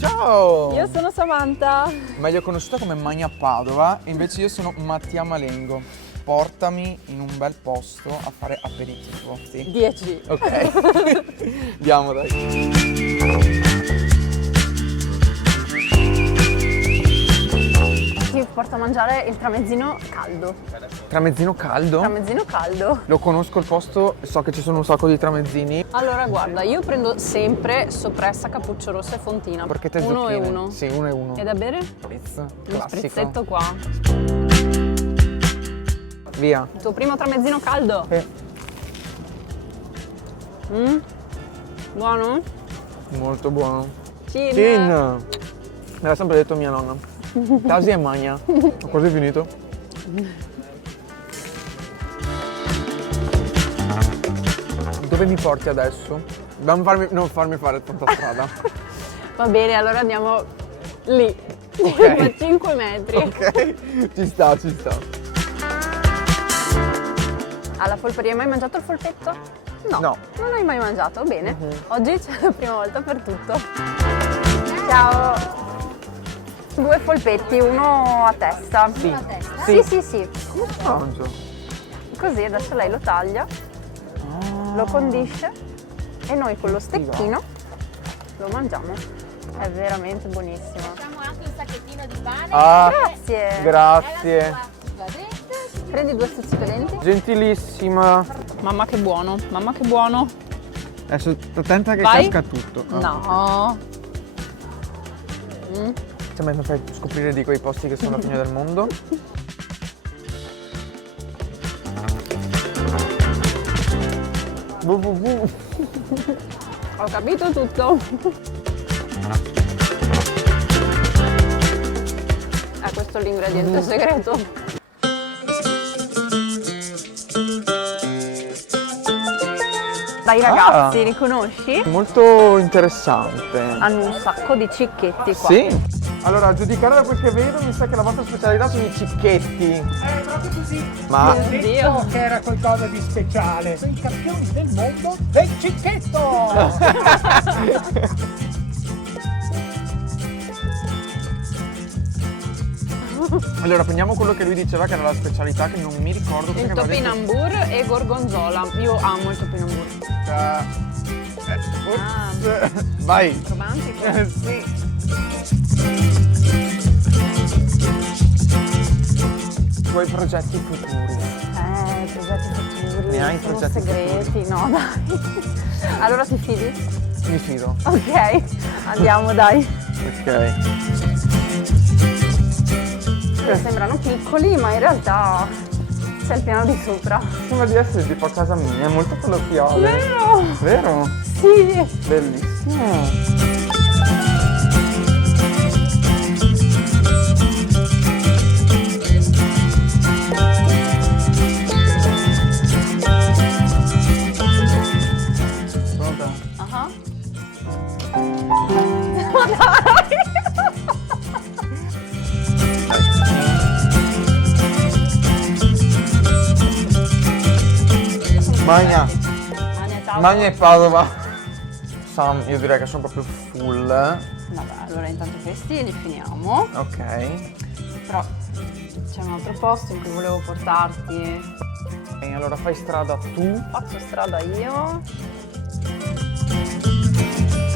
Ciao! Io sono Samantha. Meglio conosciuta come Magna Padova, invece io sono Mattia Malengo. Portami in un bel posto a fare aperitivo. Sì? 10. Ok. Andiamo, dai. Ti porto a mangiare il tramezzino caldo. Tramezzino caldo? Tramezzino caldo. Lo conosco il posto, so che ci sono un sacco di tramezzini. Allora guarda, io prendo sempre soppressa, cappuccio rosso e fontina. Perché te uno zucchine? e uno. Sì, uno e uno. E da bere? Spritz, Lo classico. sprizzetto qua. Via. Il tuo primo tramezzino caldo. Buono? Molto buono. Cin. Cin! Me l'ha sempre detto mia nonna. Casi e magna. Ho quasi finito. Dove mi porti adesso? Non farmi fare tanta strada. Va bene, allora andiamo lì. Ok. A 5 metri. Ok, ci sta, ci sta. Alla polperia hai mai mangiato il polpetto? No. No. Non l'hai mai mangiato? Bene. Oggi c'è la prima volta per tutto. Ciao. 2 polpetti, uno a testa. Sì. Sì, sì, sì. Mangio. Così adesso lei lo taglia, lo condisce e noi con lo stecchino lo mangiamo. È veramente buonissimo. Facciamo anche un sacchettino di pane. Ah, Grazie. grazie. Prendi 2 stuzzicadenti. Gentilissima. Mamma che buono, mamma che buono. Adesso attenta che Vai. casca tutto. Ah. No. Cioè, mi fai scoprire di quei posti che sono la fine del mondo. www. Ho capito tutto. Questo è l'ingrediente segreto. Dai ragazzi, li conosci? Molto interessante. Hanno un sacco di cicchetti qua. Sì. Allora, a giudicare da quel che vedo, mi sa che la vostra specialità sono i cicchetti. Proprio così. Ma Ho detto che era qualcosa di speciale. Sono i campioni del mondo del cicchetto! allora prendiamo quello che lui diceva che era la specialità, che non mi ricordo Il perché aveva detto- topinambur e gorgonzola. Io amo il topinambur. Vai. Romantico. Sì. I tuoi progetti futuri. Progetti futuri. Ne hai sono progetti segreti? No, dai. Allora ti fidi? Mi fido. Ok, andiamo dai. Ok. Sembrano piccoli, ma in realtà c'è il piano di sopra. Sembra di essere tipo a casa mia, è molto colloquiale. Vero? Vero? Sì. Bellissimo. Pronta? Ah. Magna. Ciao. Magna e Padova. Sam, io direi che sono proprio full. Vabbè, allora intanto questi li finiamo. Ok. Però c'è un altro posto in cui volevo portarti. E allora fai strada tu. Faccio strada io.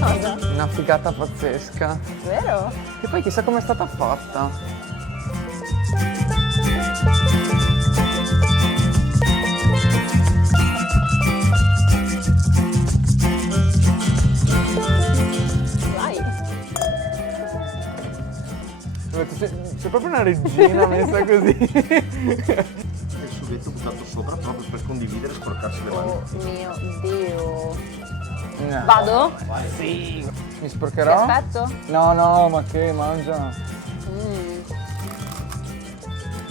Cosa? Una figata pazzesca. Vero? E poi chissà com'è stata fatta. Vai. C'è proprio una regina messa così. Il sughetto buttato sopra proprio per condividere e sporcarsi le mani. Oh mio Dio. No. Vado? Sì. Mi Ti sporcherò? aspetto? No, no, ma che mangia.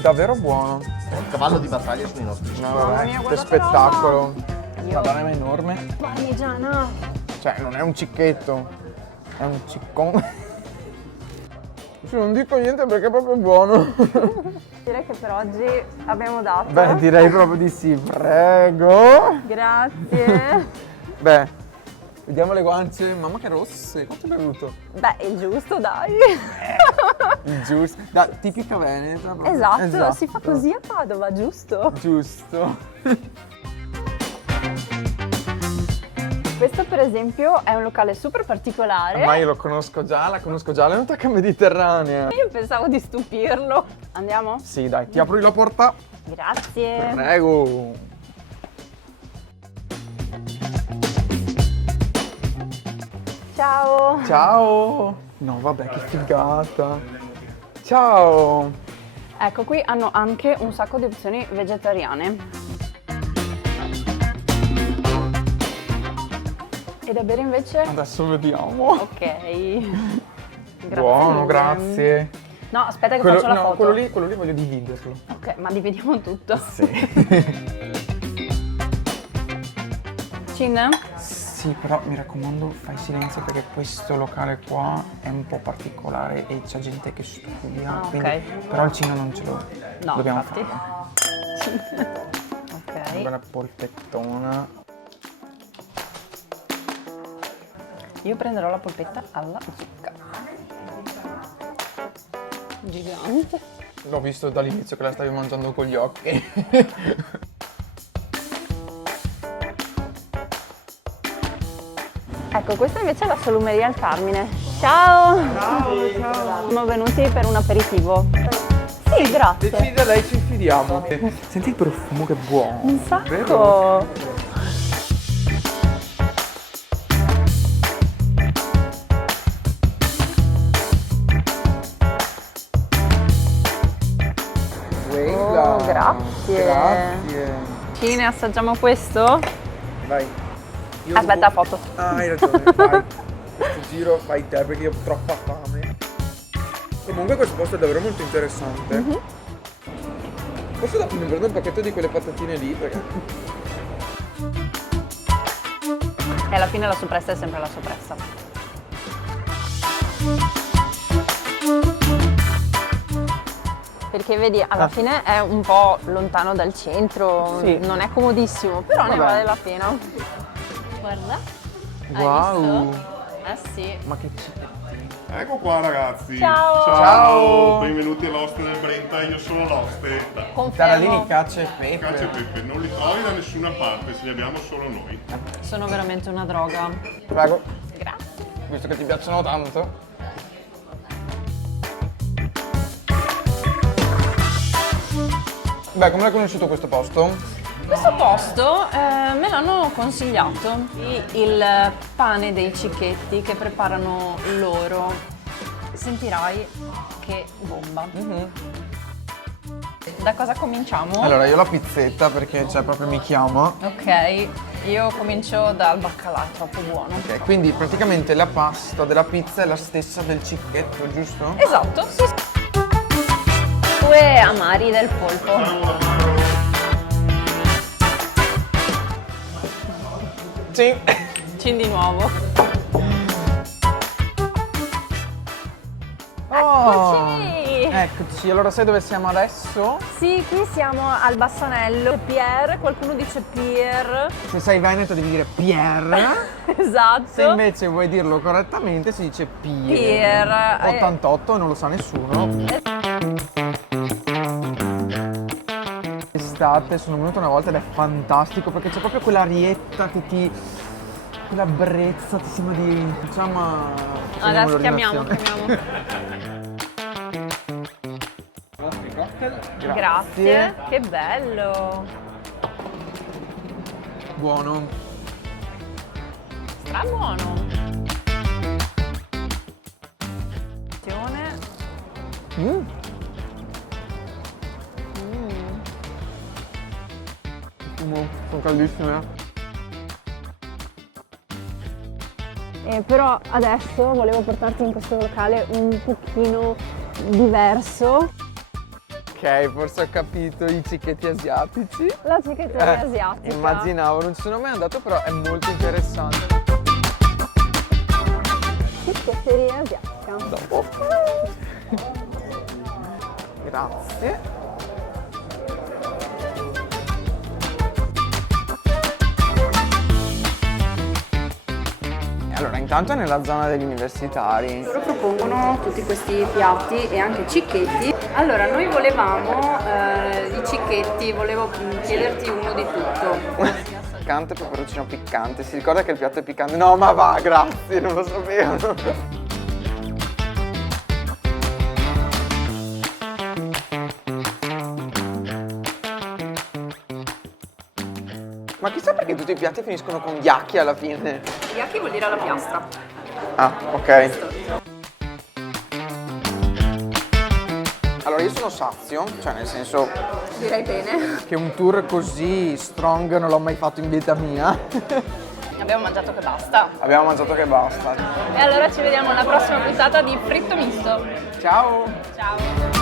Davvero buono. Il cavallo di battaglia sono i nostri. No, Mamma vabbè, mia, che guarda che spettacolo. Io- Madonna, è enorme. Parmigiana. Cioè, non è un cicchetto, è un ciccone. Sì, non dico niente perché è proprio buono. Direi che per oggi abbiamo dato. Beh, direi proprio di sì, prego. Grazie. Beh, vediamo le guance. Mamma che rosse, quanto è bevuto? Beh, è giusto, dai. Il giusto. Da tipica veneta. proprio. Esatto, si fa così a Padova, giusto? Giusto. Questo per esempio è un locale super particolare. Ma io lo conosco già, la conosco già, è un'attacca mediterranea. Io pensavo di stupirlo. Andiamo? Sì, dai, ti apri la porta. Grazie. Prego. Ciao. Ciao. No, vabbè, che figata. Ciao. Ecco, qui hanno anche un sacco di opzioni vegetariane. E da bere invece? Adesso vediamo. Ok. Grazie Buono, mille. grazie. No, aspetta che faccio la foto. quello lì voglio dividerlo. Ok, ma dividiamo tutto. Sì. Cin? Sì, però mi raccomando, fai silenzio perché questo locale qua è un po' particolare e c'è gente che studia, Ah, ok. quindi però il cino non ce lo No, dobbiamo infatti. fare. Ok. Una bella polpettona. Io prenderò la polpetta alla zucca. Gigante. L'ho visto dall'inizio che la stavi mangiando con gli occhi. Ecco, questa invece è la salumeria al Carmine. Ciao! Ciao! Siamo venuti per un aperitivo. Sì, grazie. Decide lei, ci fidiamo. Senti il profumo che buono. Un sacco! Vero? Oh, grazie. Grazie. Cine, assaggiamo questo? Vai. Io Aspetta, foto. Ah, hai ragione, vai. Questo giro fai te perché io ho troppa fame. Comunque questo posto è davvero molto interessante. Forse dopo mi prendo un pacchetto di quelle patatine lì perché... E alla fine la soppressa è sempre la soppressa. Perché vedi, alla fine è un po' lontano dal centro, Sì. non è comodissimo, però ne Vabbè. vale la pena. Guarda, Wow. visto? Eh sì. Ma che c'è? Ecco qua ragazzi. Ciao. Ciao. Benvenuti all'oste del Brenta, io sono l'oste. Taradini, Confermo, cacio e pepe. Cacio e pepe, non li trovi da nessuna parte, ce li abbiamo solo noi. sono veramente una droga. Prego, Grazie. visto che ti piacciono tanto. Beh, come l'hai conosciuto questo posto? Questo posto me l'hanno consigliato. Il pane dei cicchetti che preparano loro. Sentirai che bomba. Da cosa cominciamo? Allora, io la pizzetta perché cioè proprio mi chiama. Ok, io comincio dal baccalà, troppo buono. Ok, quindi praticamente la pasta della pizza è la stessa del cicchetto, giusto? Esatto, sì. Due amari del polpo. Sì. Cin di nuovo. Eccoci! Eccoci, allora sai dove siamo adesso? Sì, qui siamo al Bassanello. Pierre, qualcuno dice Pierre. Se sei veneto devi dire Pierre. Esatto. Se invece vuoi dirlo correttamente si dice Pierre. 88 e non lo sa nessuno. Estate sono venuto una volta ed è fantastico perché c'è proprio quell'arietta che ti... quella brezza ti sembra di... diciamo... Adesso chiamiamo. Grazie. Che bello. Buono. Stra buono. Attenzione. Sono caldissime. Però adesso volevo portarti in questo locale un pochino diverso. Ok, forse ho capito i cicchetti asiatici. La cicchetteria asiatica. Immaginavo, non ci sono mai andato, però è molto interessante. Cicchetteria asiatica. Dopo. Grazie. Allora, intanto è nella zona degli universitari. Loro propongono tutti questi piatti e anche cicchetti. Allora, noi volevamo i cicchetti, volevo chiederti uno di tutto. Piccante, peperoncino piccante. Si ricorda che il piatto è piccante? No, ma va, grazie, non lo sapevo. Ma chissà perché tutti i piatti finiscono con gnocchi alla fine. Yaki vuol dire alla piastra. Ah, ok. Allora io sono sazio, cioè nel senso Direi bene. che un tour così strong non l'ho mai fatto in vita mia. Abbiamo mangiato che basta. Abbiamo mangiato che basta. E allora ci vediamo alla prossima puntata di Fritto Misto. Ciao! Ciao!